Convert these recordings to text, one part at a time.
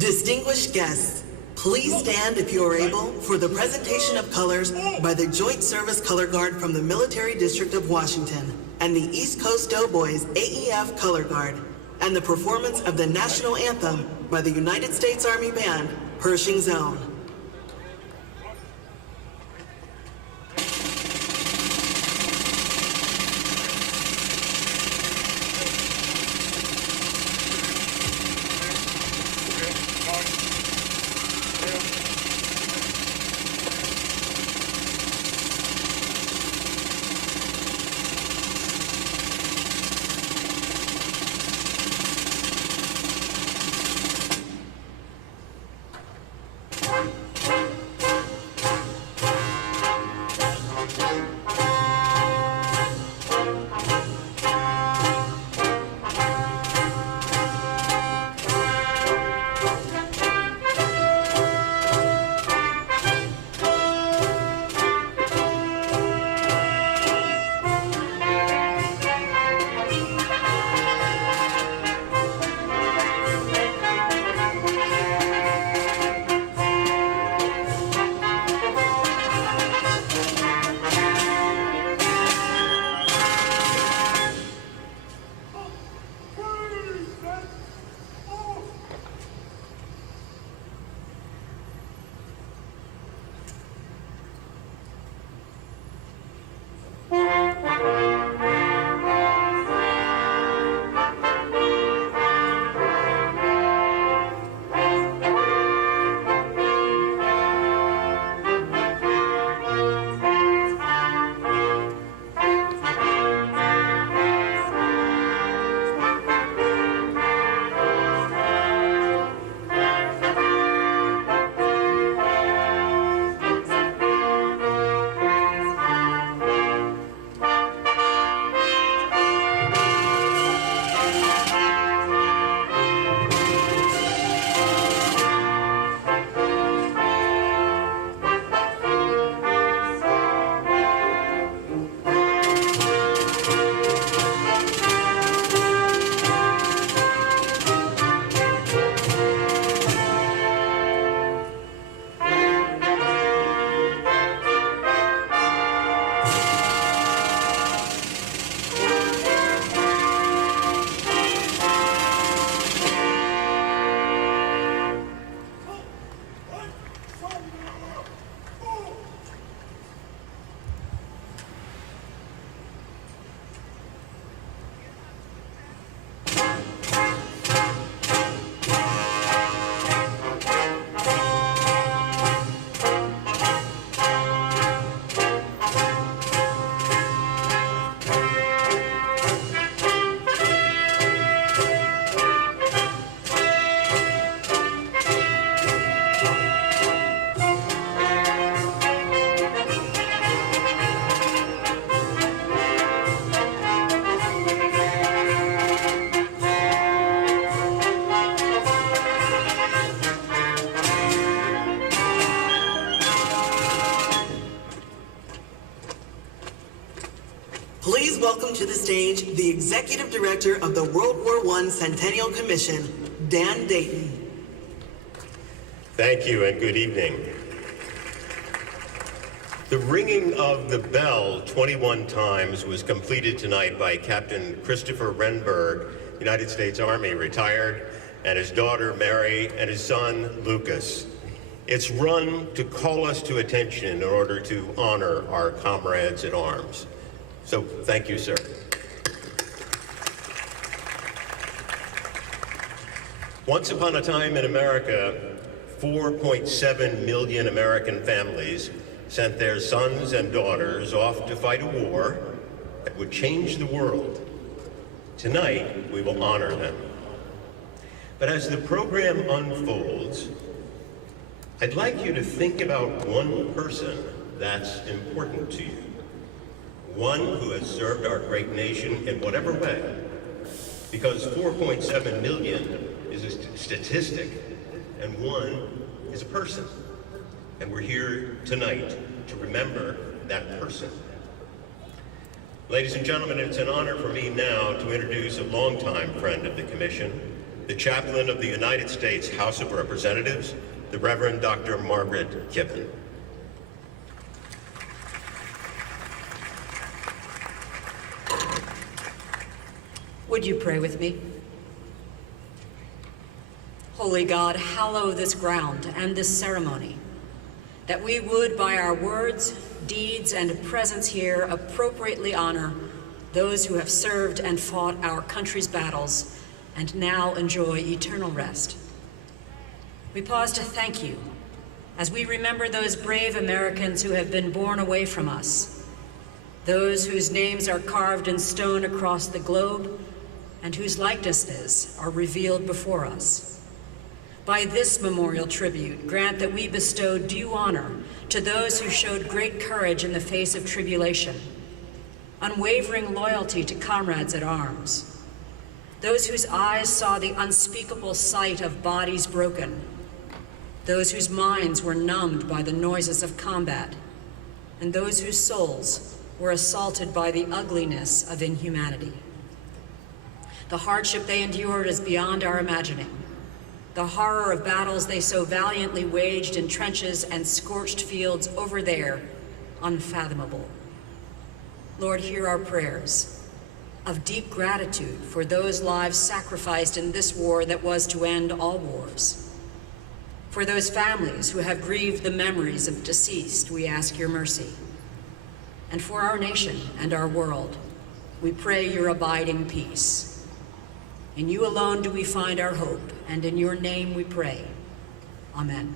Distinguished guests, please stand if you are able for the presentation of colors by the Joint Service Color Guard from the Military District of Washington and the East Coast Doughboys AEF Color Guard, and the performance of the National Anthem by the United States Army Band, Pershing Zone. Please welcome to the stage the Executive Director of the World War I Centennial Commission, Dan Dayton. Thank you and good evening. The ringing of the bell 21 times was completed tonight by Captain Christopher Renberg, United States Army, retired, and his daughter Mary and his son Lucas. It's run to call us to attention in order to honor our comrades at arms. So thank you, sir. Once upon a time in America, 4.7 million American families sent their sons and daughters off to fight a war that would change the world. Tonight, we will honor them. But as the program unfolds, I'd like you to think about one person that's important to you. One who has served our great nation in whatever way. Because 4.7 million is a statistic, and one is a person. And we're here tonight to remember that person. Ladies and gentlemen, it's an honor for me now to introduce a longtime friend of the Commission, the chaplain of the United States House of Representatives, the Reverend Dr. Margaret Kippen. Would you pray with me? Holy God, hallow this ground and this ceremony, that we would, by our words, deeds, and presence here, appropriately honor those who have served and fought our country's battles and now enjoy eternal rest. We pause to thank you as we remember those brave Americans who have been borne away from us, those whose names are carved in stone across the globe and whose likenesses are revealed before us. By this memorial tribute, grant that we bestow due honor to those who showed great courage in the face of tribulation, unwavering loyalty to comrades at arms, those whose eyes saw the unspeakable sight of bodies broken, those whose minds were numbed by the noises of combat, and those whose souls were assaulted by the ugliness of inhumanity. The hardship they endured is beyond our imagining. The horror of battles they so valiantly waged in trenches and scorched fields over there, unfathomable. Lord, hear our prayers of deep gratitude for those lives sacrificed in this war that was to end all wars. For those families who have grieved the memories of deceased, we ask your mercy. And for our nation and our world, we pray your abiding peace. In you alone do we find our hope, and in your name we pray. Amen.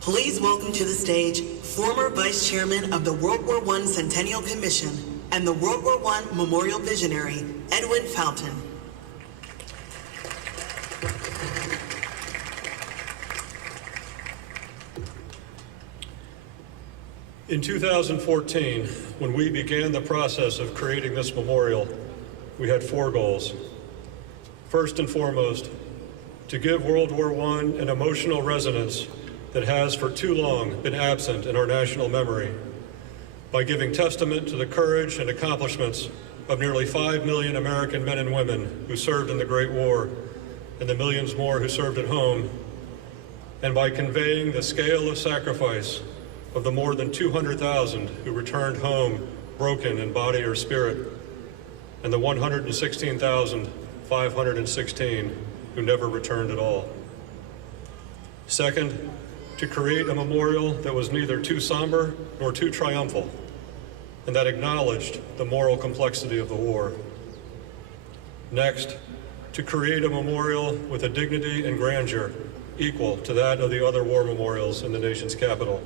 Please welcome to the stage former Vice Chairman of the World War I Centennial Commission and the World War I Memorial Visionary, Edwin Fountain. In 2014, when we began the process of creating this memorial, we had 4 goals. First and foremost, to give World War I an emotional resonance that has for too long been absent in our national memory, by giving testament to the courage and accomplishments of nearly 5 million American men and women who served in the Great War and the millions more who served at home, and by conveying the scale of sacrifice of the more than 200,000 who returned home broken in body or spirit, and the 116,516 who never returned at all. Second, to create a memorial that was neither too somber nor too triumphal, and that acknowledged the moral complexity of the war. Next, to create a memorial with a dignity and grandeur equal to that of the other war memorials in the nation's capital.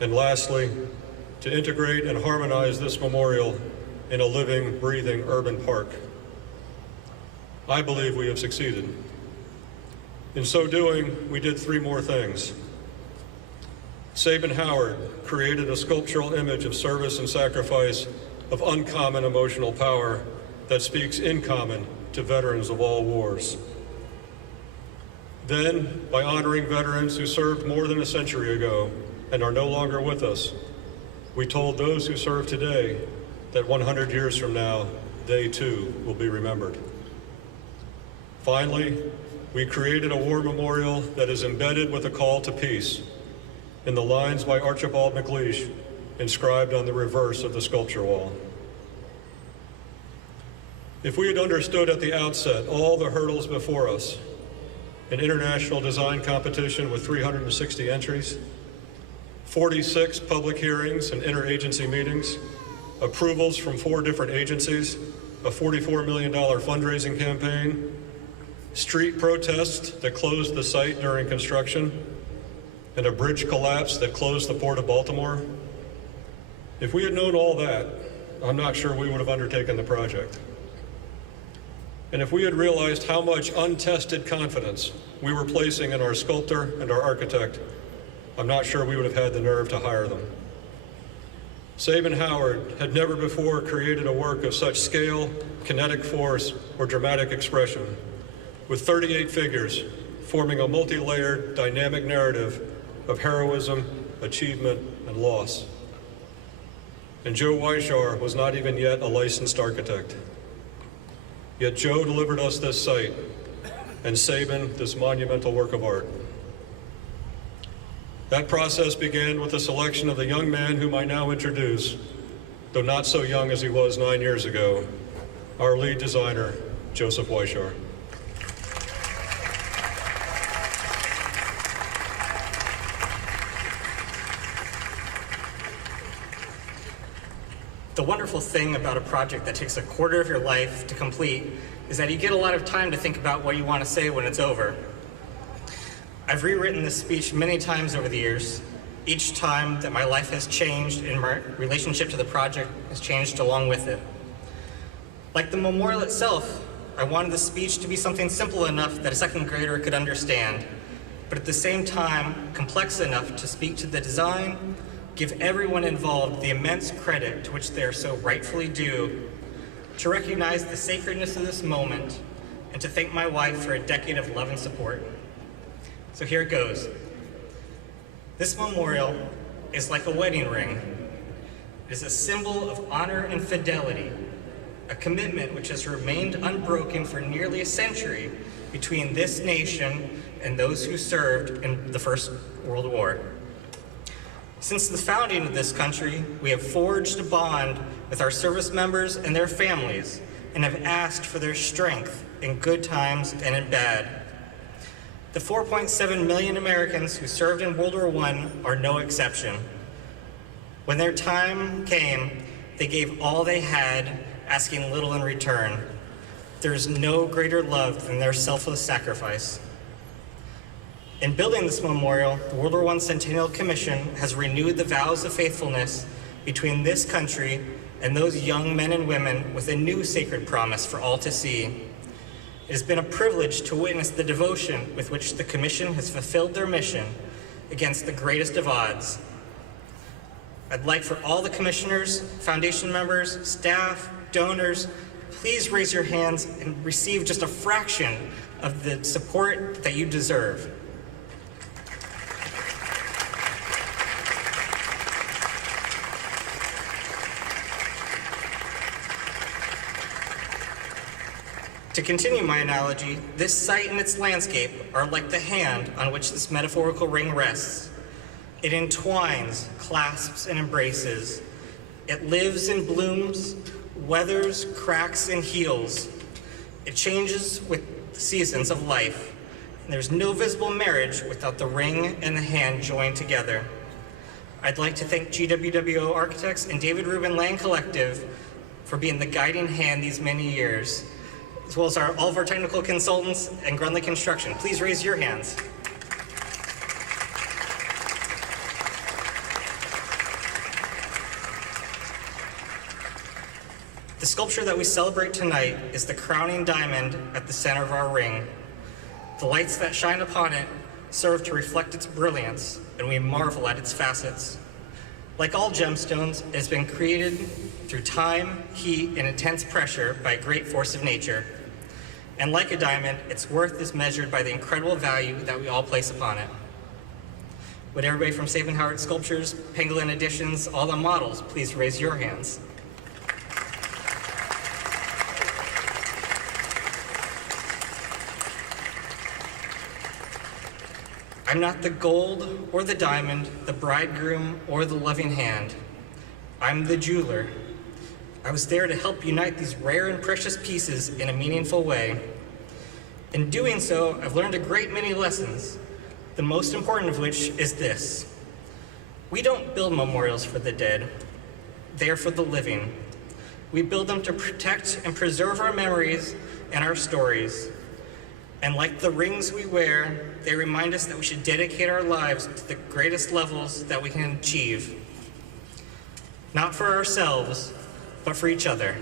And lastly, to integrate and harmonize this memorial in a living, breathing urban park. I believe we have succeeded. In so doing, we did 3 more things. Sabin Howard created a sculptural image of service and sacrifice of uncommon emotional power that speaks in common to veterans of all wars. Then, by honoring veterans who served more than a century ago and are no longer with us, we told those who serve today that 100 years from now, they too will be remembered. Finally, we created a war memorial that is embedded with a call to peace in the lines by Archibald MacLeish inscribed on the reverse of the sculpture wall. If we had understood at the outset all the hurdles before us, an international design competition with 360 entries, 46 public hearings and interagency meetings, approvals from 4 different agencies, a $44 million fundraising campaign, street protests that closed the site during construction, and a bridge collapse that closed the Port of Baltimore. If we had known all that, I'm not sure we would have undertaken the project. And if we had realized how much untested confidence we were placing in our sculptor and our architect, I'm not sure we would have had the nerve to hire them. Sabin Howard had never before created a work of such scale, kinetic force, or dramatic expression, with 38 figures forming a multi-layered, dynamic narrative of heroism, achievement, and loss. And Joe Weishar was not even yet a licensed architect. Yet Joe delivered us this site, and Sabin this monumental work of art. That process began with the selection of the young man whom I now introduce, though not so young as he was 9 years ago, our lead designer, Joseph Weishar. The wonderful thing about a project that takes a quarter of your life to complete is that you get a lot of time to think about what you want to say when it's over. I've rewritten this speech many times over the years. Each time that my life has changed and my relationship to the project has changed along with it. Like the memorial itself, I wanted the speech to be something simple enough that a second grader could understand, but at the same time, complex enough to speak to the design, give everyone involved the immense credit to which they are so rightfully due, to recognize the sacredness of this moment, and to thank my wife for a decade of love and support. So here it goes. This memorial is like a wedding ring. It is a symbol of honor and fidelity, a commitment which has remained unbroken for nearly a century between this nation and those who served in the First World War. Since the founding of this country, we have forged a bond with our service members and their families and have asked for their strength in good times and in bad. The 4.7 million Americans who served in World War I are no exception. When their time came, they gave all they had, asking little in return. There is no greater love than their selfless sacrifice. In building this memorial, the World War I Centennial Commission has renewed the vows of faithfulness between this country and those young men and women with a new sacred promise for all to see. It has been a privilege to witness the devotion with which the Commission has fulfilled their mission against the greatest of odds. I'd like for all the commissioners, foundation members, staff, donors, please raise your hands and receive just a fraction of the support that you deserve. To continue my analogy, this site and its landscape are like the hand on which this metaphorical ring rests. It entwines, clasps, and embraces. It lives and blooms, weathers, cracks, and heals. It changes with the seasons of life. And there's no visible marriage without the ring and the hand joined together. I'd like to thank GWWO Architects and David Rubin Land Collective for being the guiding hand these many years, as well as all of our technical consultants and Grundley Construction. Please raise your hands. The sculpture that we celebrate tonight is the crowning diamond at the center of our ring. The lights that shine upon it serve to reflect its brilliance, and we marvel at its facets. Like all gemstones, it has been created through time, heat, and intense pressure by a great force of nature. And like a diamond, its worth is measured by the incredible value that we all place upon it. Would everybody from Sabin Howard Sculptures, Pangolin Additions, all the models, please raise your hands. I'm not the gold or the diamond, the bridegroom or the loving hand. I'm the jeweler. I was there to help unite these rare and precious pieces in a meaningful way. In doing so, I've learned a great many lessons, the most important of which is this. We don't build memorials for the dead. They are for the living. We build them to protect and preserve our memories and our stories. And like the rings we wear, they remind us that we should dedicate our lives to the greatest levels that we can achieve. Not for ourselves, but for each other.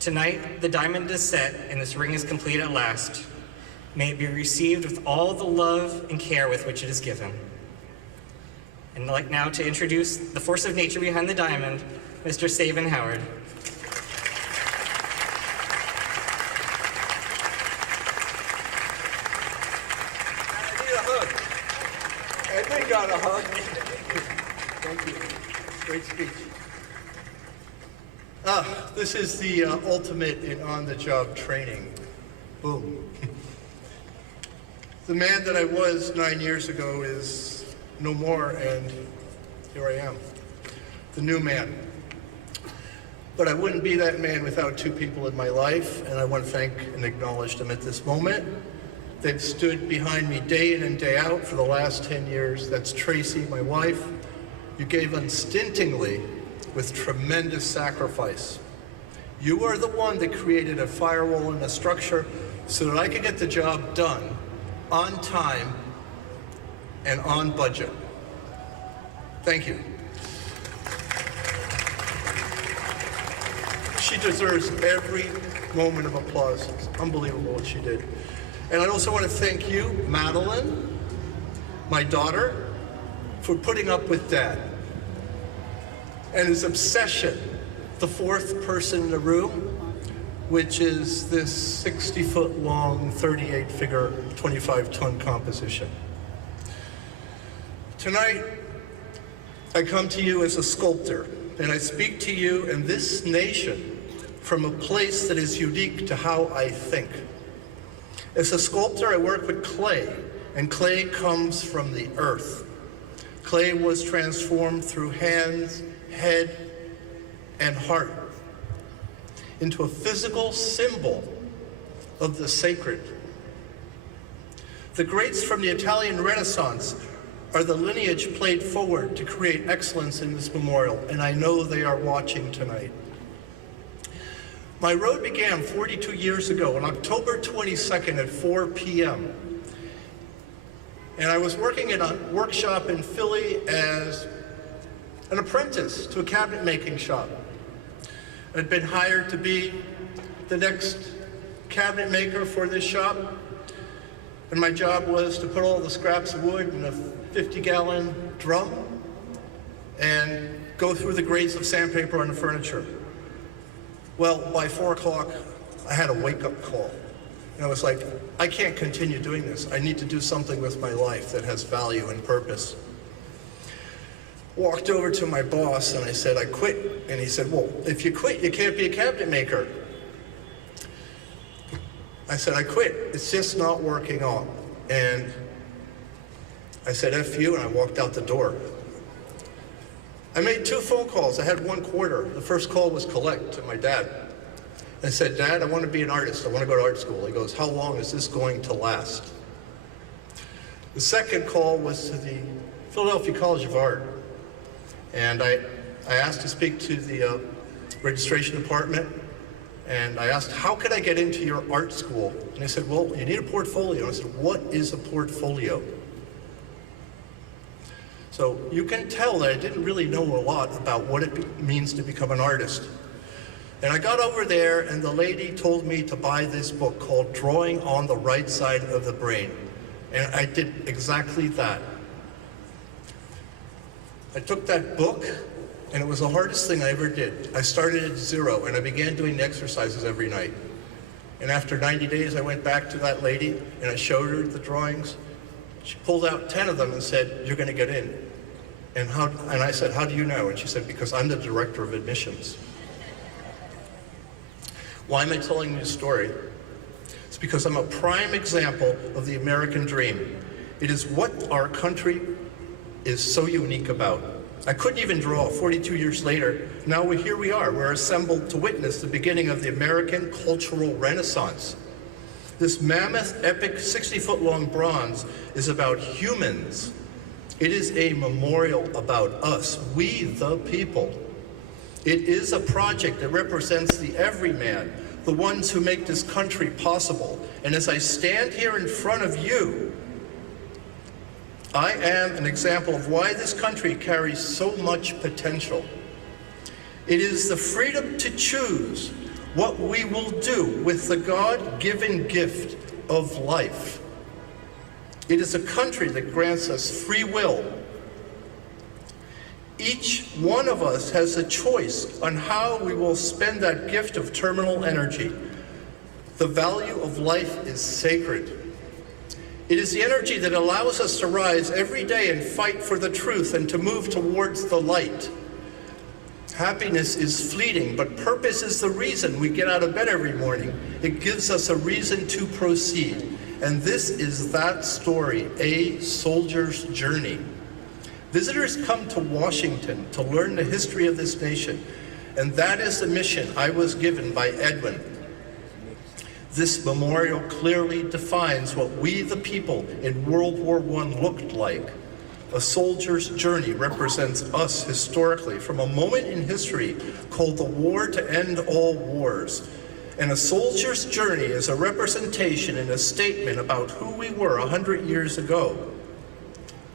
Tonight, the diamond is set and this ring is complete at last. May it be received with all the love and care with which it is given. And I'd like now to introduce the force of nature behind the diamond, Mr. Sabin Howard. Edmund got a hug. Thank you. Great speech. This is the ultimate in on-the-job training. Boom. The man that I was 9 years ago is no more, and here I am, the new man. But I wouldn't be that man without two people in my life, and I want to thank and acknowledge them at this moment. They've stood behind me day in and day out for the last 10 years. That's Tracy, my wife. You gave unstintingly with tremendous sacrifice. You are the one that created a firewall and a structure so that I could get the job done on time and on budget. Thank you. She deserves every moment of applause. It's unbelievable what she did. And I also want to thank you, Madeline, my daughter, for putting up with Dad and his obsession, the fourth person in the room, which is this 60-foot long, 38-figure, 25-ton composition. Tonight, I come to you as a sculptor, and I speak to you and this nation from a place that is unique to how I think. As a sculptor, I work with clay, and clay comes from the earth. Clay was transformed through hands, head, and heart into a physical symbol of the sacred. The greats from the Italian Renaissance are the lineage played forward to create excellence in this memorial, and I know they are watching tonight. My road began 42 years ago on October 22nd at 4 p.m. And I was working at a workshop in Philly as an apprentice to a cabinet making shop. I'd been hired to be the next cabinet maker for this shop. And my job was to put all the scraps of wood in a 50-gallon drum and go through the grades of sandpaper on the furniture. Well, by 4 o'clock, I had a wake-up call. And I was like, I can't continue doing this. I need to do something with my life that has value and purpose. Walked over to my boss and I said, I quit. And he said, well, if you quit, you can't be a cabinet maker. I said, I quit. It's just not working out. And I said, F you, and I walked out the door. I made 2 phone calls. I had 1 quarter. The first call was collect to my dad. I said, Dad, I want to be an artist. I want to go to art school. He goes, how long is this going to last? The second call was to the Philadelphia College of Art. And I asked to speak to the registration department. And I asked, how could I get into your art school? And they said, well, you need a portfolio. I said, what is a portfolio? So you can tell that I didn't really know a lot about what it means to become an artist. And I got over there and the lady told me to buy this book called Drawing on the Right Side of the Brain. And I did exactly that. I took that book and it was the hardest thing I ever did. I started at 0 and I began doing the exercises every night. And after 90 days, I went back to that lady and I showed her the drawings. She pulled out 10 of them and said, you're going to get in. And I said, how do you know? And she said, because I'm the director of admissions. Why am I telling you this story? It's because I'm a prime example of the American dream. It is what our country is so unique about. I couldn't even draw 42 years later. Now here we are. We're assembled to witness the beginning of the American cultural renaissance. This mammoth, epic, 60-foot-long bronze is about humans. It is a memorial about us, we the people. It is a project that represents the everyman, the ones who make this country possible. And as I stand here in front of you, I am an example of why this country carries so much potential. It is the freedom to choose what we will do with the God-given gift of life. It is a country that grants us free will. Each one of us has a choice on how we will spend that gift of terminal energy. The value of life is sacred. It is the energy that allows us to rise every day and fight for the truth and to move towards the light. Happiness is fleeting, but purpose is the reason we get out of bed every morning. It gives us a reason to proceed. And this is that story, A Soldier's Journey. Visitors come to Washington to learn the history of this nation, and that is the mission I was given by Edwin. This memorial clearly defines what we, the people, in World War I looked like. A soldier's journey represents us historically from a moment in history called the War to End All Wars. And a soldier's journey is a representation and a statement about who we were 100 years ago.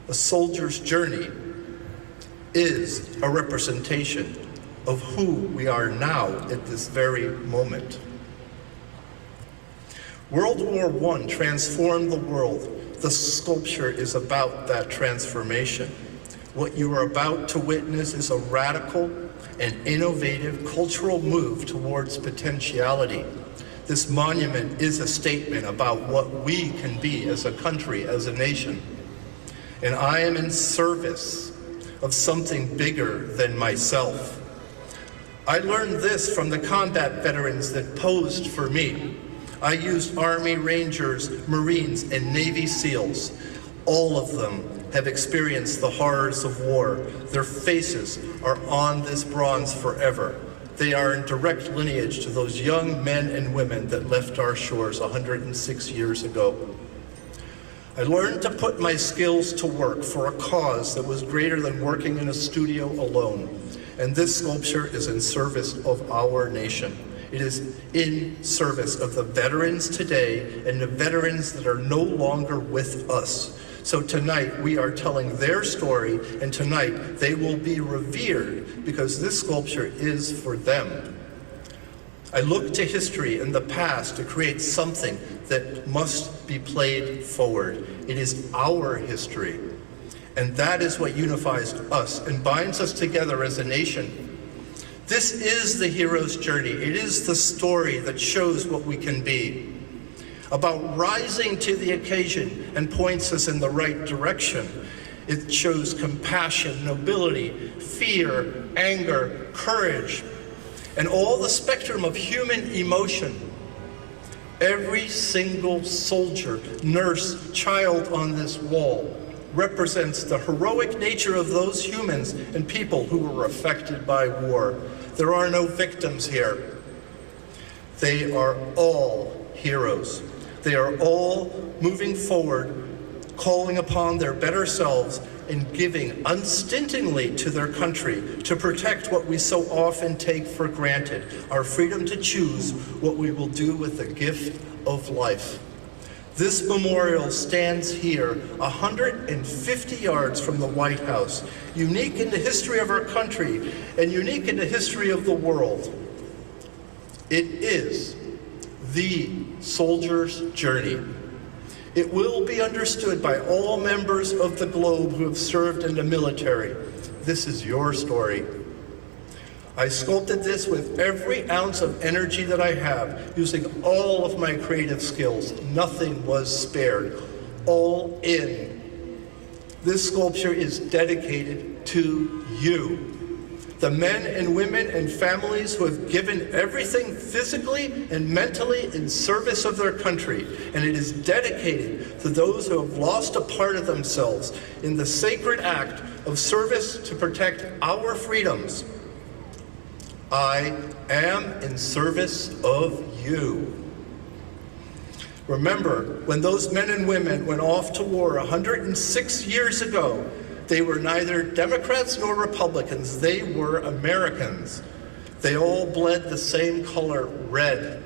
A soldier's journey is a representation of who we are now at this very moment. World War I transformed the world. The sculpture is about that transformation. What you are about to witness is a radical and innovative cultural move towards potentiality. This monument is a statement about what we can be as a country, as a nation. And I am in service of something bigger than myself. I learned this from the combat veterans that posed for me. I used Army Rangers, Marines, and Navy SEALs. All of them have experienced the horrors of war. Their faces are on this bronze forever. They are in direct lineage to those young men and women that left our shores 106 years ago. I learned to put my skills to work for a cause that was greater than working in a studio alone. And this sculpture is in service of our nation. It is in service of the veterans today and the veterans that are no longer with us. So tonight we are telling their story, and tonight they will be revered because this sculpture is for them. I look to history and the past to create something that must be played forward. It is our history, and that is what unifies us and binds us together as a nation. This is the hero's journey. It is the story that shows what we can be, about rising to the occasion and points us in the right direction. It shows compassion, nobility, fear, anger, courage, and all the spectrum of human emotion. Every single soldier, nurse, child on this wall represents the heroic nature of those humans and people who were affected by war. There are no victims here. They are all heroes. They are all moving forward, calling upon their better selves and giving unstintingly to their country to protect what we so often take for granted, our freedom to choose what we will do with the gift of life. This memorial stands here 150 yards from the White House, unique in the history of our country and unique in the history of the world. It is the soldier's journey. It will be understood by all members of the globe who have served in the military. This is your story. I sculpted this with every ounce of energy that I have, using all of my creative skills. Nothing was spared. All in. This sculpture is dedicated to you, the men and women and families who have given everything physically and mentally in service of their country. And it is dedicated to those who have lost a part of themselves in the sacred act of service to protect our freedoms. I am in service of you. Remember, when those men and women went off to war 106 years ago, they were neither Democrats nor Republicans. They were Americans. They all bled the same color, red.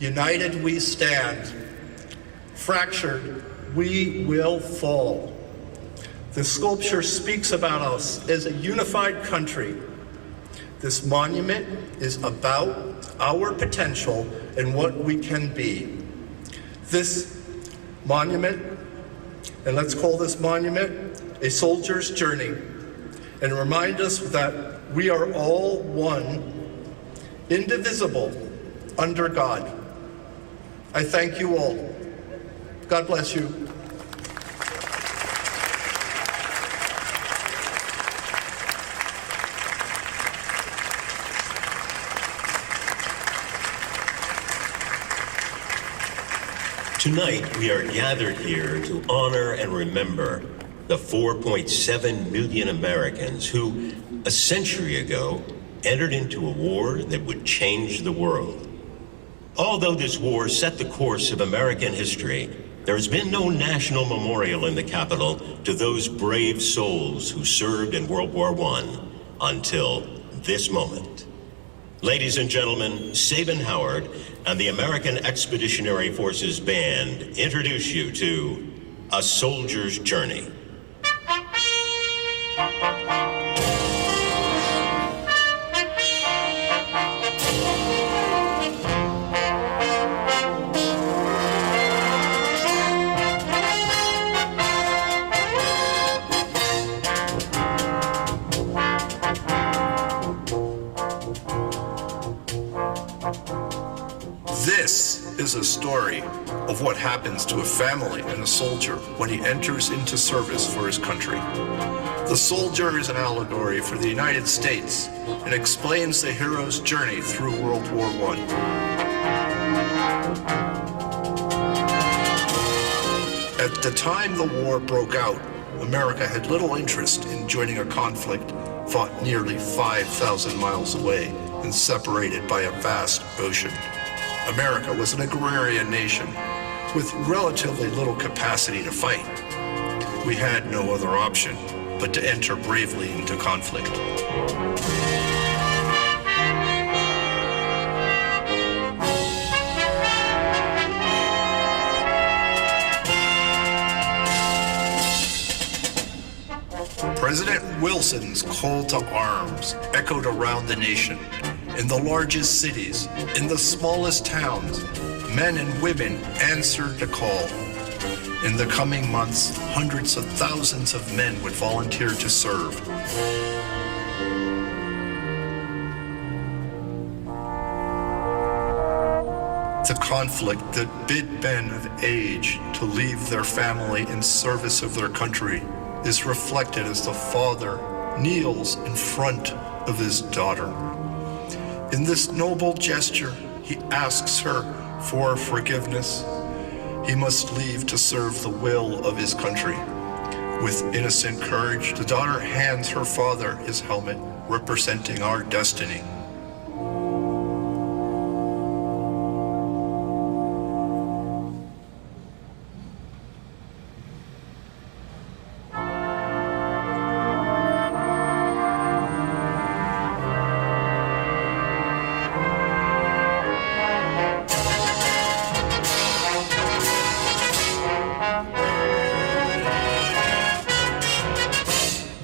United we stand. Fractured, we will fall. The sculpture speaks about us as a unified country. This monument is about our potential and what we can be. This monument, and let's call this monument a soldier's journey, and remind us that we are all one, indivisible, under God. I thank you all. God bless you. Tonight, we are gathered here to honor and remember the 4.7 million Americans who, a century ago, entered into a war that would change the world. Although this war set the course of American history, there has been no national memorial in the Capitol to those brave souls who served in World War I until this moment. Ladies and gentlemen, Sabin Howard and the American Expeditionary Forces Band introduce you to A Soldier's Journey. This is a story of what happens to a family and a soldier when he enters into service for his country. The soldier is an allegory for the United States and explains the hero's journey through World War I. At the time the war broke out, America had little interest in joining a conflict fought nearly 5,000 miles away and separated by a vast ocean. America was an agrarian nation with relatively little capacity to fight. We had no other option but to enter bravely into conflict. President Wilson's call to arms echoed around the nation. In the largest cities, in the smallest towns, men and women answered the call. In the coming months, hundreds of thousands of men would volunteer to serve. The conflict that bid men of age to leave their family in service of their country is reflected as the father kneels in front of his daughter. In this noble gesture, he asks her for forgiveness. He must leave to serve the will of his country. With innocent courage, the daughter hands her father his helmet, representing our destiny.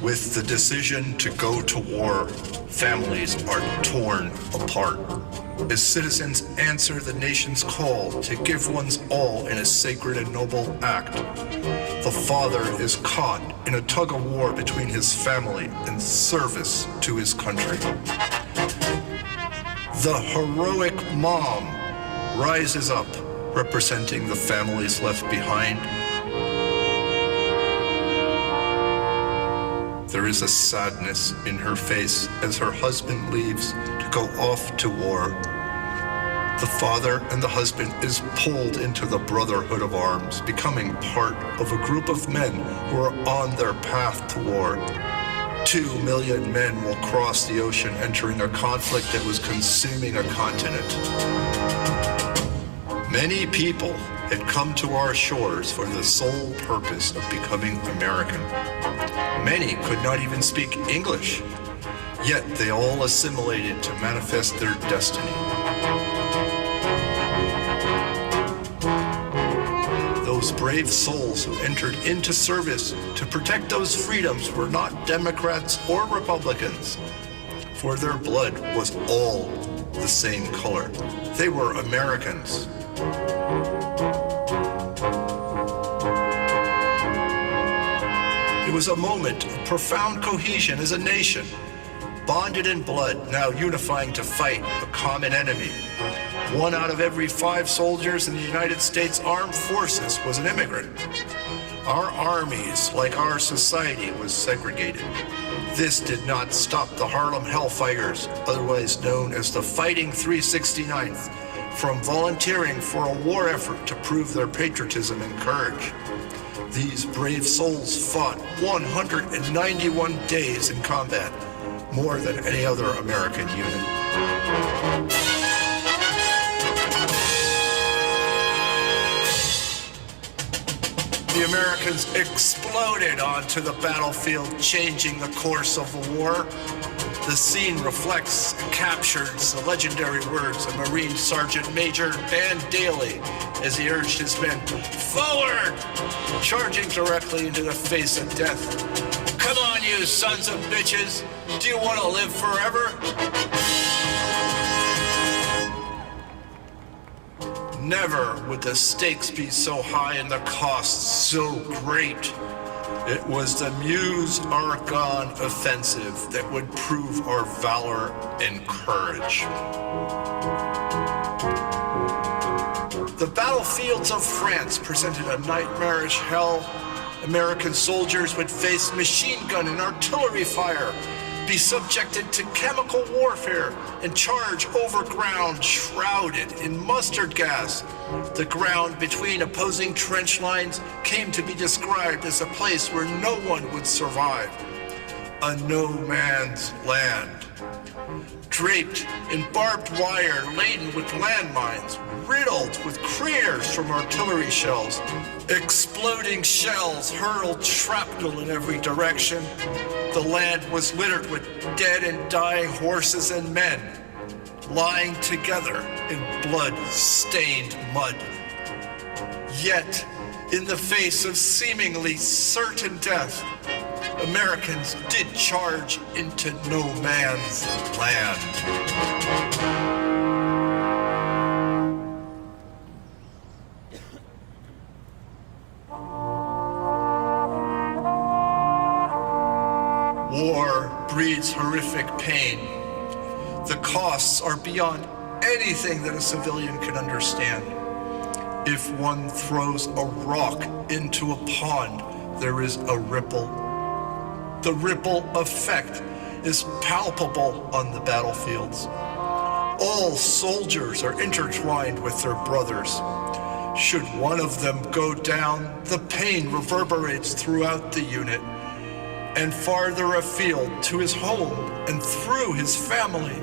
With the decision to go to war, families are torn apart. As citizens answer the nation's call to give one's all in a sacred and noble act, the father is caught in a tug-of-war between his family and service to his country. The heroic mom rises up, representing the families left behind. There is a sadness in her face as her husband leaves to go off to war. The father and the husband is pulled into the brotherhood of arms, becoming part of a group of men who are on their path to war. 2 million men will cross the ocean, entering a conflict that was consuming a continent. Many people had come to our shores for the sole purpose of becoming American. Many could not even speak English, yet they all assimilated to manifest their destiny. Those brave souls who entered into service to protect those freedoms were not Democrats or Republicans, for their blood was all the same color. They were Americans. It was a moment of profound cohesion as a nation, bonded in blood, now unifying to fight a common enemy. 1 out of every 5 soldiers in the United States Armed Forces was an immigrant. Our armies, like our society, was segregated. This did not stop the Harlem Hellfighters, otherwise known as the Fighting 369th, from volunteering for a war effort to prove their patriotism and courage. These brave souls fought 191 days in combat, more than any other American unit. The Americans exploded onto the battlefield, changing the course of the war. The scene reflects and captures the legendary words of Marine Sergeant Major Van Daly as he urged his men, "Forward!" charging directly into the face of death. "Come on, you sons of bitches! Do you want to live forever?" Never would the stakes be so high and the costs so great. It was the Meuse-Argonne offensive that would prove our valor and courage. The battlefields of France presented a nightmarish hell. American soldiers would face machine gun and artillery fire, be subjected to chemical warfare, and charge over ground shrouded in mustard gas. The ground between opposing trench lines came to be described as a place where no one would survive. A no man's land. Draped in barbed wire laden with landmines, riddled with craters from artillery shells. Exploding shells hurled shrapnel in every direction. The land was littered with dead and dying horses and men, lying together in blood-stained mud. Yet, in the face of seemingly certain death, Americans did charge into no man's land. War breeds horrific pain. The costs are beyond anything that a civilian can understand. If one throws a rock into a pond, there is a ripple. The ripple effect is palpable on the battlefields. All soldiers are intertwined with their brothers. Should one of them go down, the pain reverberates throughout the unit and farther afield to his home and through his family.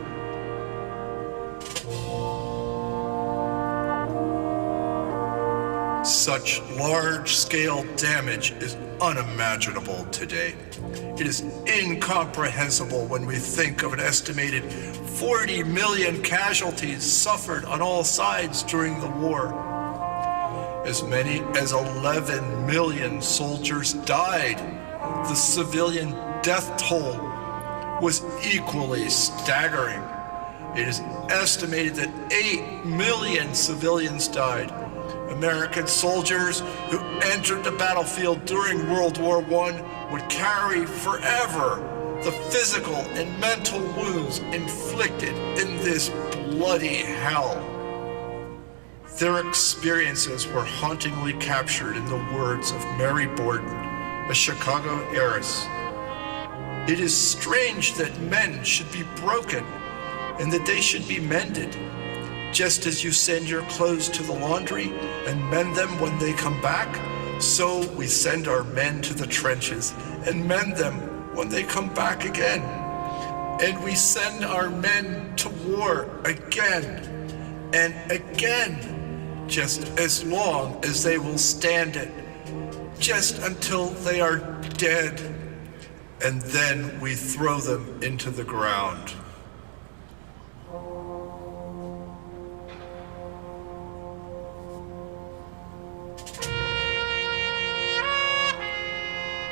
Such large-scale damage is unimaginable today. It is incomprehensible when we think of an estimated 40 million casualties suffered on all sides during the war. As many as 11 million soldiers died. The civilian death toll was equally staggering. It is estimated that 8 million civilians died. American soldiers who entered the battlefield during World War I would carry forever the physical and mental wounds inflicted in this bloody hell. Their experiences were hauntingly captured in the words of Mary Borden, a Chicago heiress. It is strange that men should be broken and that they should be mended. Just as you send your clothes to the laundry and mend them when they come back, so we send our men to the trenches and mend them when they come back again. And we send our men to war again and again, just as long as they will stand it, just until they are dead, and then we throw them into the ground.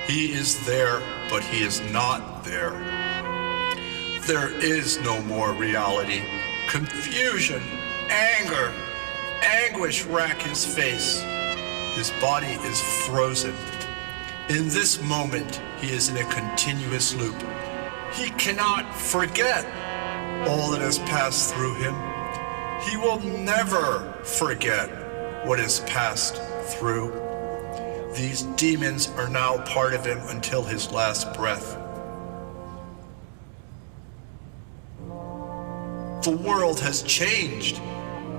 He is there, but he is not there. There is no more reality. Confusion, anger, anguish rack his face. His body is frozen. In this moment, he is in a continuous loop. He cannot forget all that has passed through him. He will never forget what has passed through. These demons are now part of him until his last breath. The world has changed.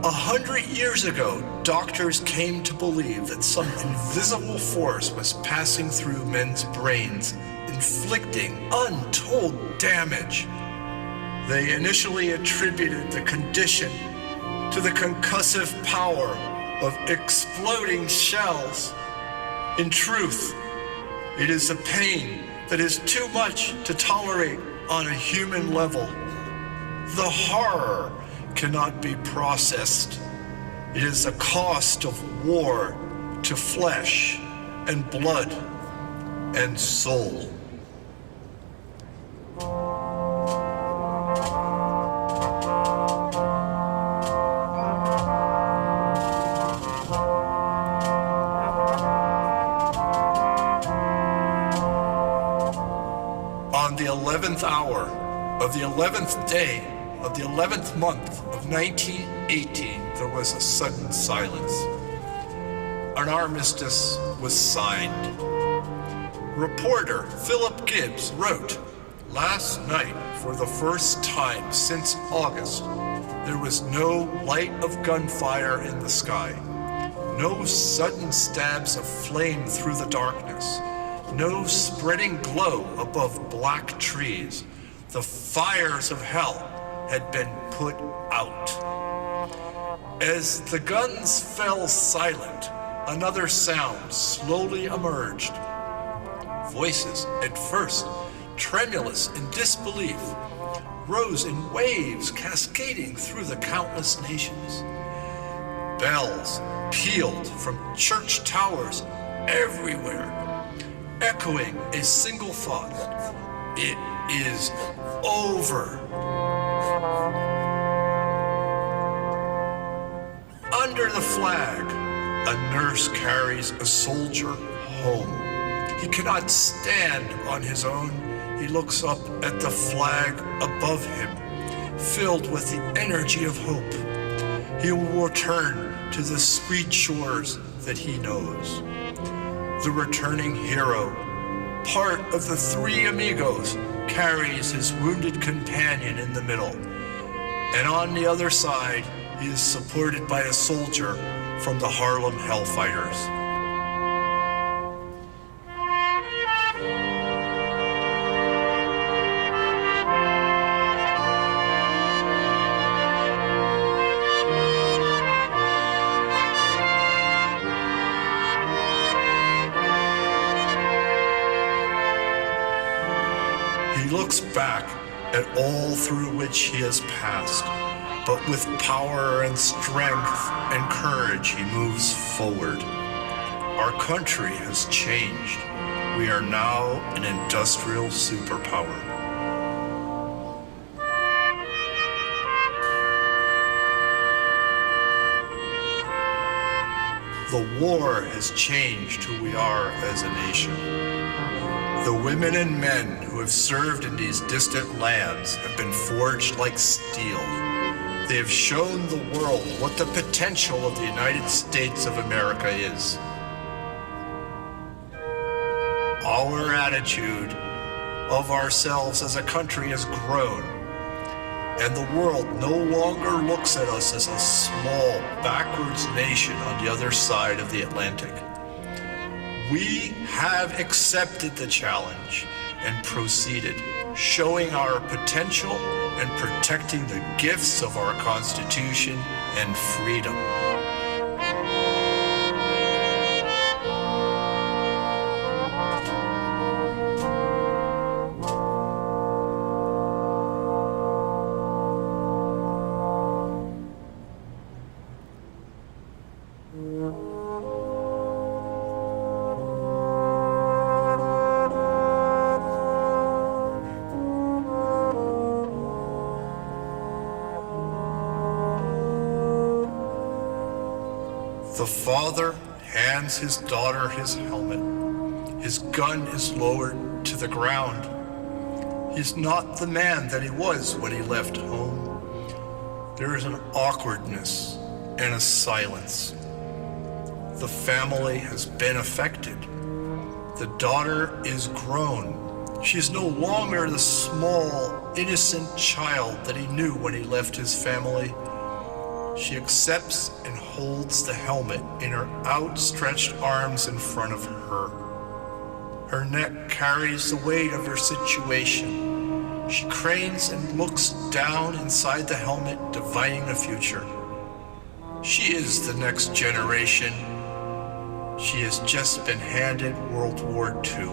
100 years ago, doctors came to believe that some invisible force was passing through men's brains, inflicting untold damage. They initially attributed the condition to the concussive power of exploding shells. In truth, it is a pain that is too much to tolerate on a human level. The horror cannot be processed. It is the cost of war to flesh and blood and soul. On the 11th hour of the 11th day of the 11th month of 1918, there was a sudden silence. An armistice was signed. Reporter Philip Gibbs wrote, "Last night, for the first time since August, there was no light of gunfire in the sky, no sudden stabs of flame through the darkness, no spreading glow above black trees. The fires of hell had been put out." As the guns fell silent, another sound slowly emerged. Voices, at first tremulous in disbelief, rose in waves cascading through the countless nations. Bells pealed from church towers everywhere, echoing a single thought: it is over. Under the flag, a nurse carries a soldier home. He cannot stand on his own. He looks up at the flag above him, filled with the energy of hope. He will return to the sweet shores that he knows. The returning hero, part of the three amigos, carries his wounded companion in the middle. And on the other side, he is supported by a soldier from the Harlem Hellfighters. He looks back at all through which he has passed, but with power and strength and courage he moves forward. Our country has changed. We are now an industrial superpower. The war has changed who we are as a nation. The women and men who have served in these distant lands have been forged like steel. They have shown the world what the potential of the United States of America is. Our attitude of ourselves as a country has grown, and the world no longer looks at us as a small, backwards nation on the other side of the Atlantic. We have accepted the challenge and proceeded, showing our potential and protecting the gifts of our Constitution and freedom. The father hands his daughter his helmet. His gun is lowered to the ground. He's not the man that he was when he left home. There is an awkwardness and a silence. The family has been affected. The daughter is grown. She's no longer the small, innocent child that he knew when he left his family. She accepts and holds the helmet in her outstretched arms in front of her. Her neck carries the weight of her situation. She cranes and looks down inside the helmet, divining the future. She is the next generation. She has just been handed World War II.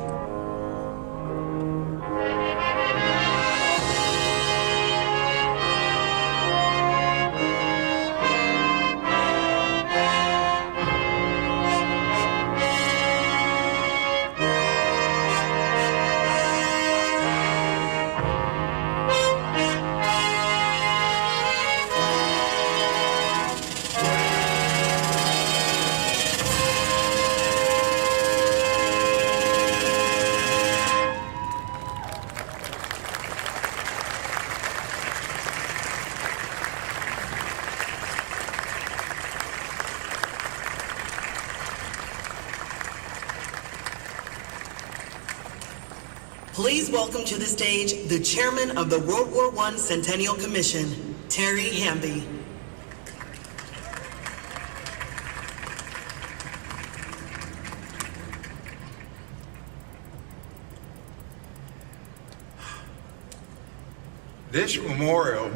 Please welcome to the stage the chairman of the World War I Centennial Commission, Terry Hamby. This memorial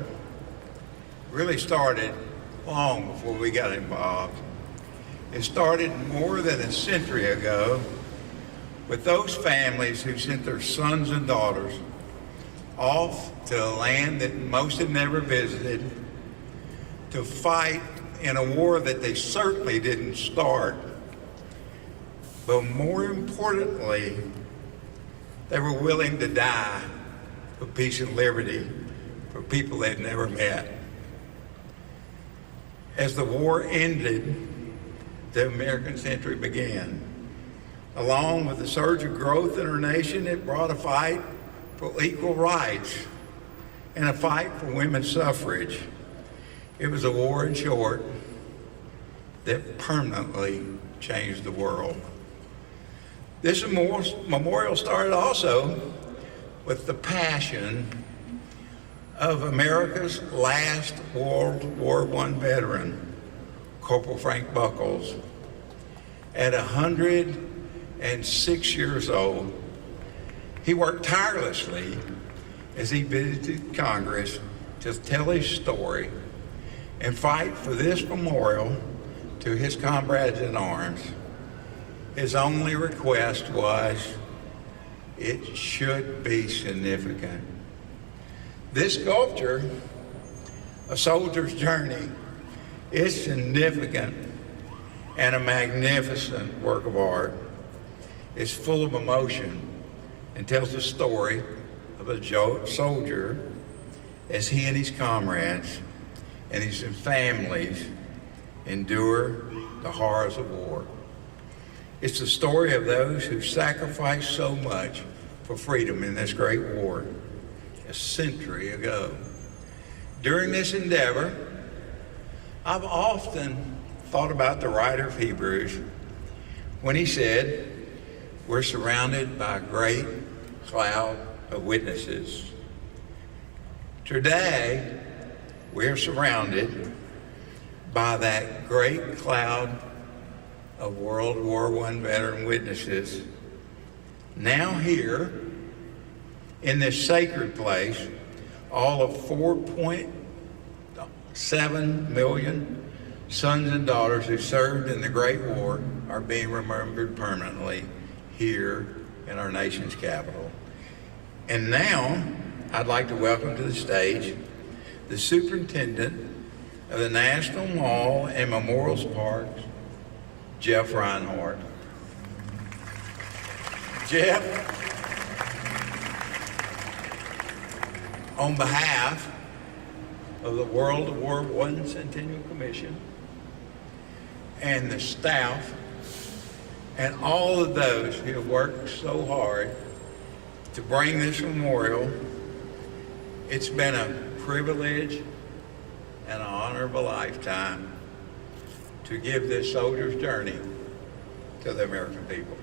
really started long before we got involved. It started more than a century ago with those families who sent their sons and daughters off to a land that most had never visited to fight in a war that they certainly didn't start. But more importantly, they were willing to die for peace and liberty for people they'd never met. As the war ended, the American century began. Along with the surge of growth in our nation, it brought a fight for equal rights and a fight for women's suffrage. It was a war, in short, that permanently changed the world. This memorial started also with the passion of America's last World War I veteran, Corporal Frank Buckles. At 106 years old, he worked tirelessly as he visited Congress to tell his story and fight for this memorial to his comrades in arms. His only request was, it should be significant. This sculpture, A Soldier's Journey, is significant and a magnificent work of art. It's full of emotion and tells the story of a soldier as he and his comrades and his families endure the horrors of war. It's the story of those who sacrificed so much for freedom in this great war a century ago. During this endeavor, I've often thought about the writer of Hebrews when he said, we're surrounded by a great cloud of witnesses. Today, we're surrounded by that great cloud of World War I veteran witnesses. Now here, in this sacred place, all of 4.7 million sons and daughters who served in the Great War are being remembered permanently here in our nation's capital. And now, I'd like to welcome to the stage the superintendent of the National Mall and Memorials Parks, Jeff Reinhardt. Jeff, on behalf of the World War I Centennial Commission and the staff and all of those who have worked so hard to bring this memorial, it's been a privilege and an honor of a lifetime to give this soldier's journey to the American people.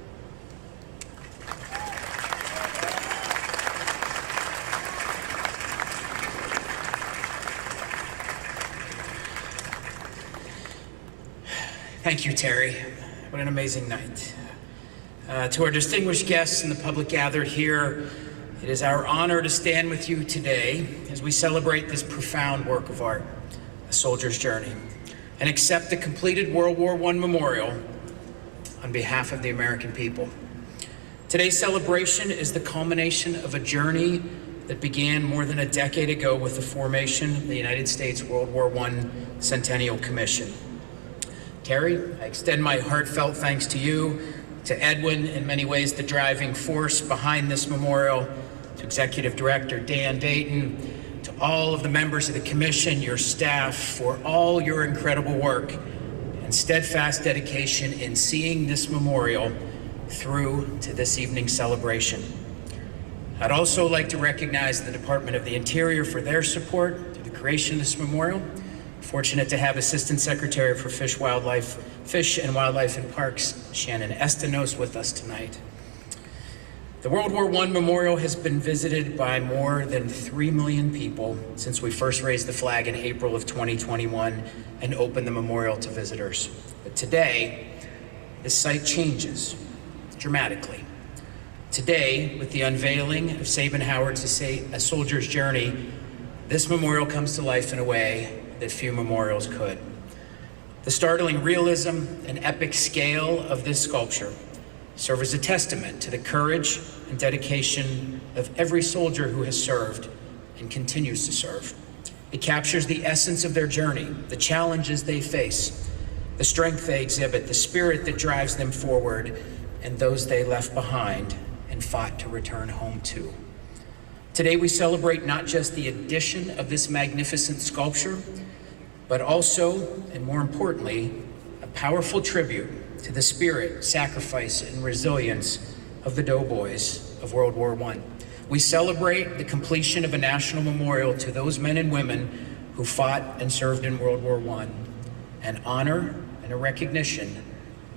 Thank you, Terry. What an amazing night. To our distinguished guests and the public gathered here, it is our honor to stand with you today as we celebrate this profound work of art, A Soldier's Journey, and accept the completed World War I memorial on behalf of the American people. Today's celebration is the culmination of a journey that began more than a decade ago with the formation of the United States World War I Centennial Commission. Terry, I extend my heartfelt thanks to you, to Edwin, in many ways the driving force behind this memorial, to Executive Director Dan Dayton, to all of the members of the Commission, your staff, for all your incredible work and steadfast dedication in seeing this memorial through to this evening's celebration. I'd also like to recognize the Department of the Interior for their support to the creation of this memorial. Fortunate to have Assistant Secretary for Fish and Wildlife and Parks, Shannon Estenos, with us tonight. The World War I Memorial has been visited by more than 3 million people since we first raised the flag in April of 2021 and opened the memorial to visitors. But today, this site changes dramatically. Today, with the unveiling of Sabin Howard's A Soldier's Journey, this memorial comes to life in a way that few memorials could. The startling realism and epic scale of this sculpture serve as a testament to the courage and dedication of every soldier who has served and continues to serve. It captures the essence of their journey, the challenges they face, the strength they exhibit, the spirit that drives them forward, and those they left behind and fought to return home to. Today we celebrate not just the addition of this magnificent sculpture, but also, and more importantly, a powerful tribute to the spirit, sacrifice, and resilience of the doughboys of World War I. We celebrate the completion of a national memorial to those men and women who fought and served in World War I, an honor and a recognition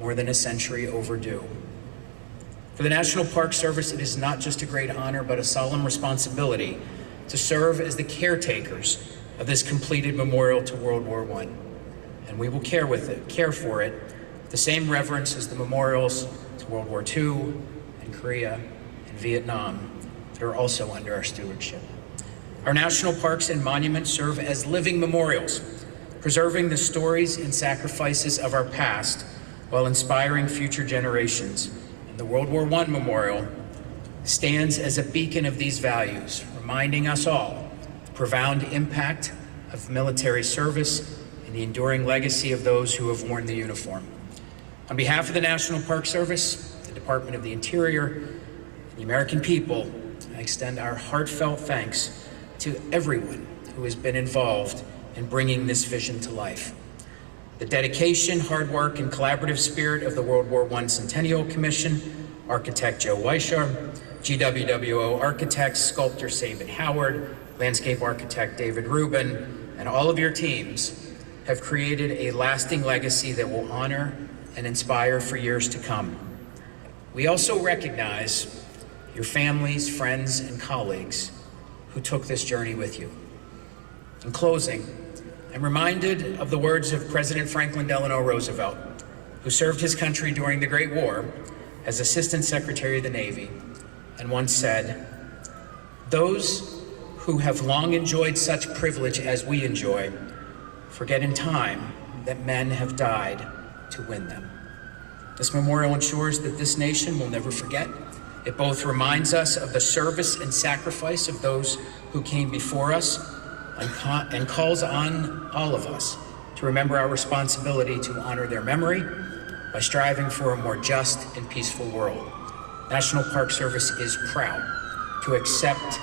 more than a century overdue. For the National Park Service, it is not just a great honor, but a solemn responsibility to serve as the caretakers of this completed memorial to World War I. And we will care for it, the same reverence as the memorials to World War II and Korea and Vietnam that are also under our stewardship. Our national parks and monuments serve as living memorials, preserving the stories and sacrifices of our past while inspiring future generations. The World War I Memorial stands as a beacon of these values, reminding us all the profound impact of military service and the enduring legacy of those who have worn the uniform. On behalf of the National Park Service, the Department of the Interior, and the American people, I extend our heartfelt thanks to everyone who has been involved in bringing this vision to life. The dedication, hard work, and collaborative spirit of the World War I Centennial Commission, architect Joe Weishar, GWWO architects, sculptor Sabin Howard, landscape architect David Rubin, and all of your teams have created a lasting legacy that will honor and inspire for years to come. We also recognize your families, friends, and colleagues who took this journey with you. In closing, I'm reminded of the words of President Franklin Delano Roosevelt, who served his country during the Great War as Assistant Secretary of the Navy, and once said, "Those who have long enjoyed such privilege as we enjoy forget in time that men have died to win them." This memorial ensures that this nation will never forget. It both reminds us of the service and sacrifice of those who came before us, and calls on all of us to remember our responsibility to honor their memory by striving for a more just and peaceful world. National Park Service is proud to accept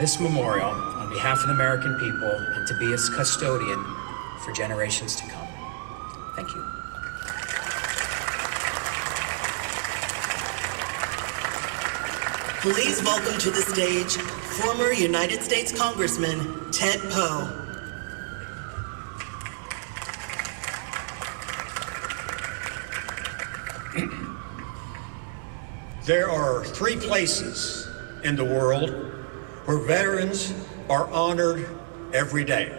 this memorial on behalf of the American people and to be its custodian for generations to come. Thank you. Please welcome to the stage former United States Congressman Ted Poe. There are 3 places in the world where veterans are honored every day.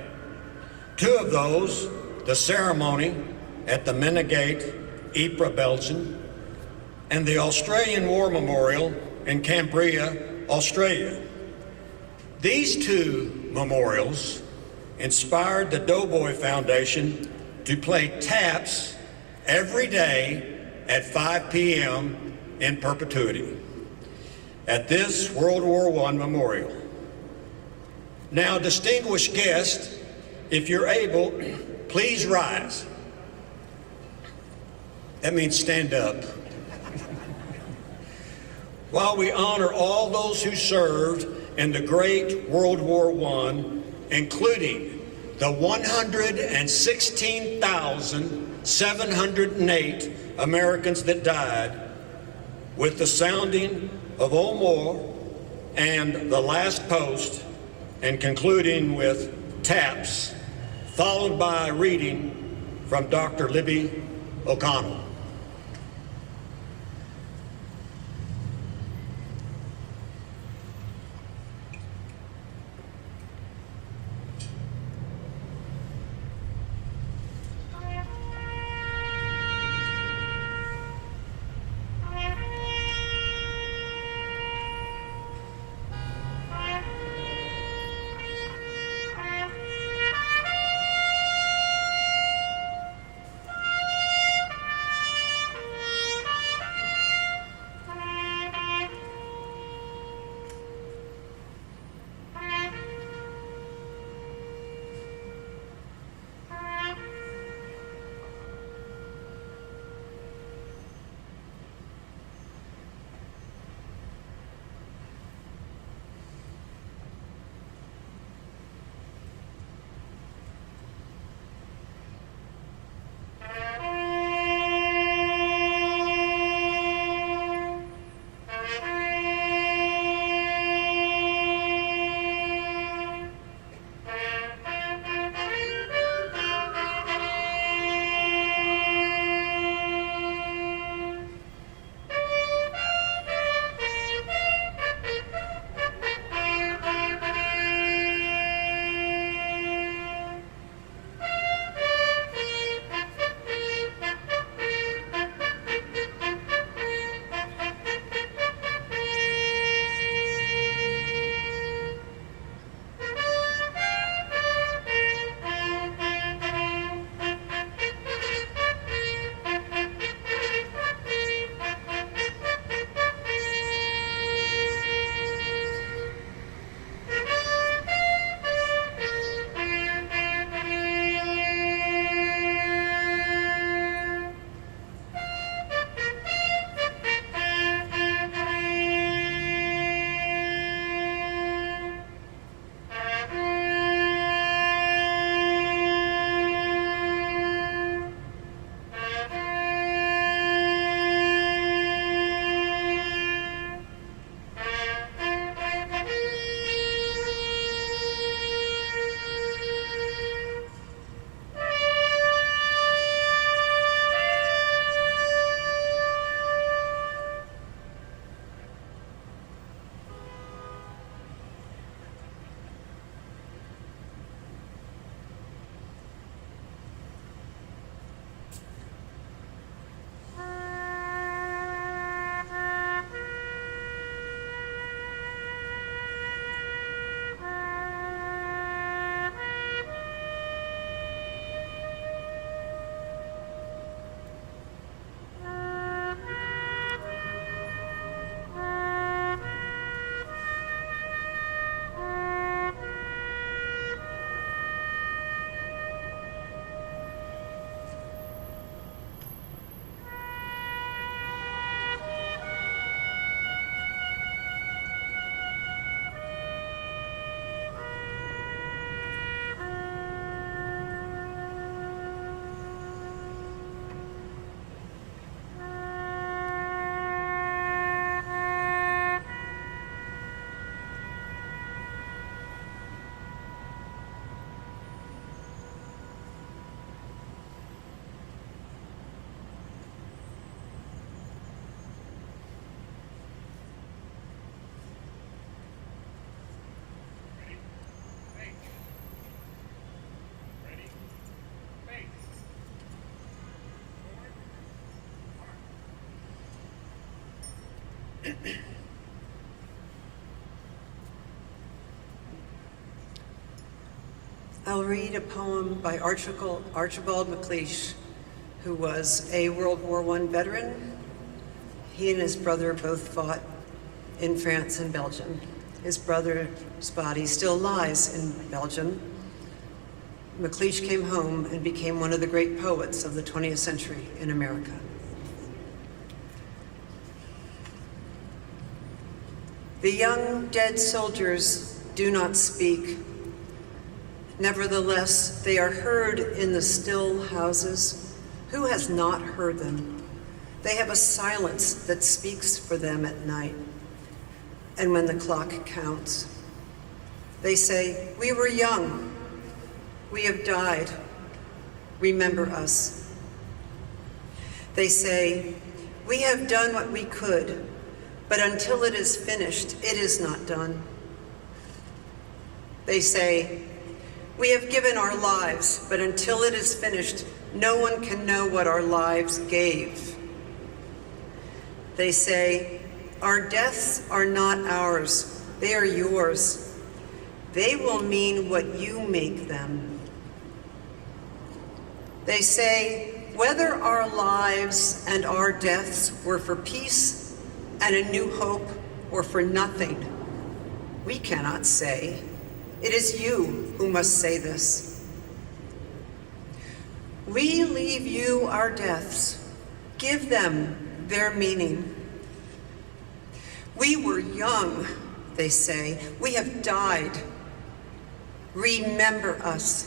2 of those, the ceremony at the Menegate, Ypres, Belgium, and the Australian War Memorial in Cambria, Australia. These two memorials inspired the Doughboy Foundation to play taps every day at 5 p.m. in perpetuity at this World War I memorial. Now, distinguished guests, if you're able, please rise. That means stand up. While we honor all those who served in the great World War I, including the 116,708 Americans that died, with the sounding of Omar and the last post, and concluding with taps, followed by a reading from Dr. Libby O'Connell. I'll read a poem by Archibald MacLeish, who was a World War I veteran. He and his brother both fought in France and Belgium. His brother's body still lies in Belgium. MacLeish came home and became one of the great poets of the 20th century in America. The young dead soldiers do not speak. Nevertheless, they are heard in the still houses. Who has not heard them? They have a silence that speaks for them at night. And when the clock counts, they say, "We were young. We have died. Remember us." They say, "We have done what we could, but until it is finished, it is not done." They say, "We have given our lives, but until it is finished, no one can know what our lives gave." They say, "Our deaths are not ours, they are yours. They will mean what you make them." They say, "Whether our lives and our deaths were for peace and a new hope or for nothing, we cannot say. It is you who must say this. We leave you our deaths. Give them their meaning." "We were young," they say. "We have died. Remember us."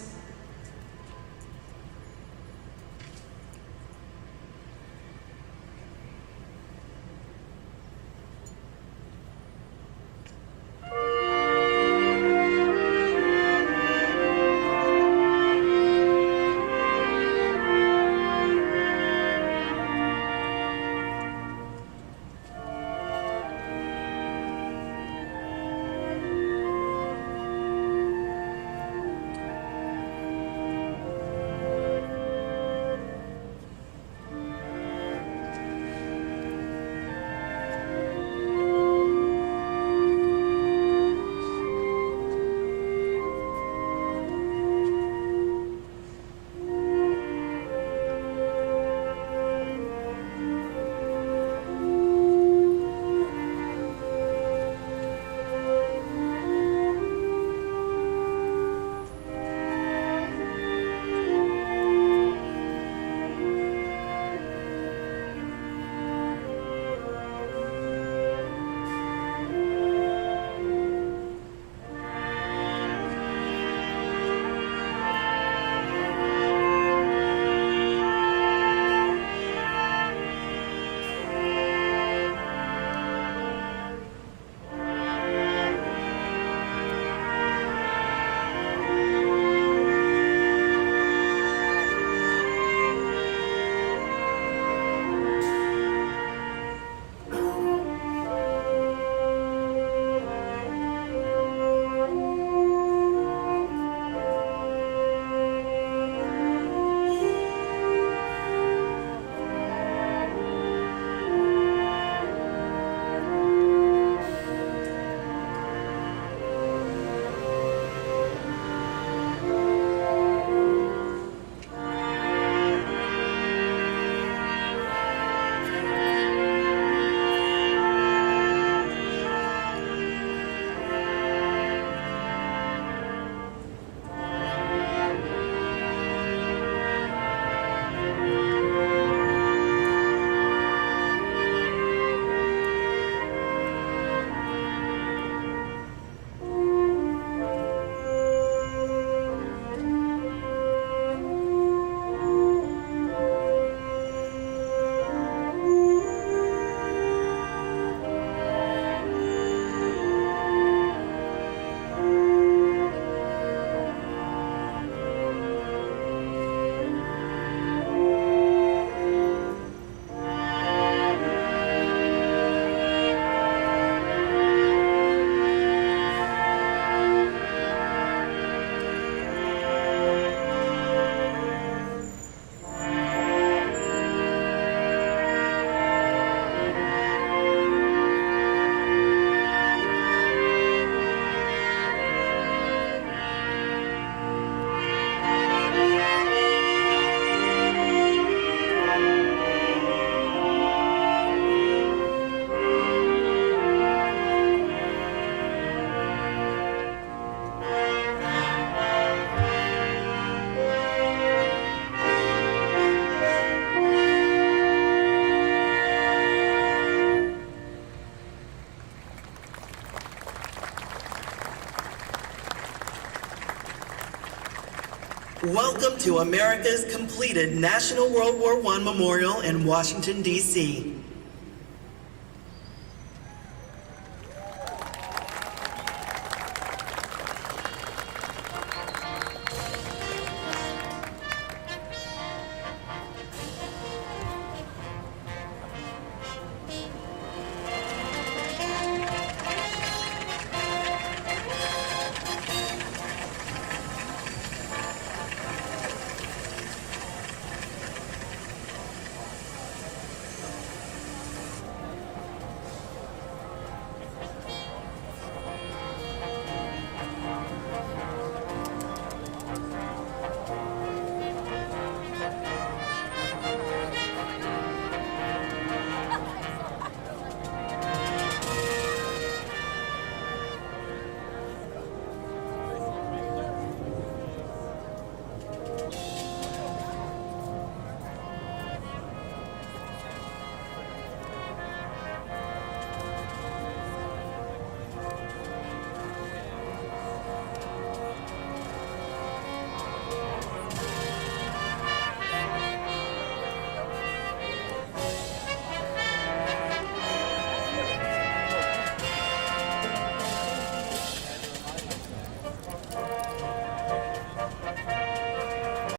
Welcome to America's completed National World War I Memorial in Washington, D.C.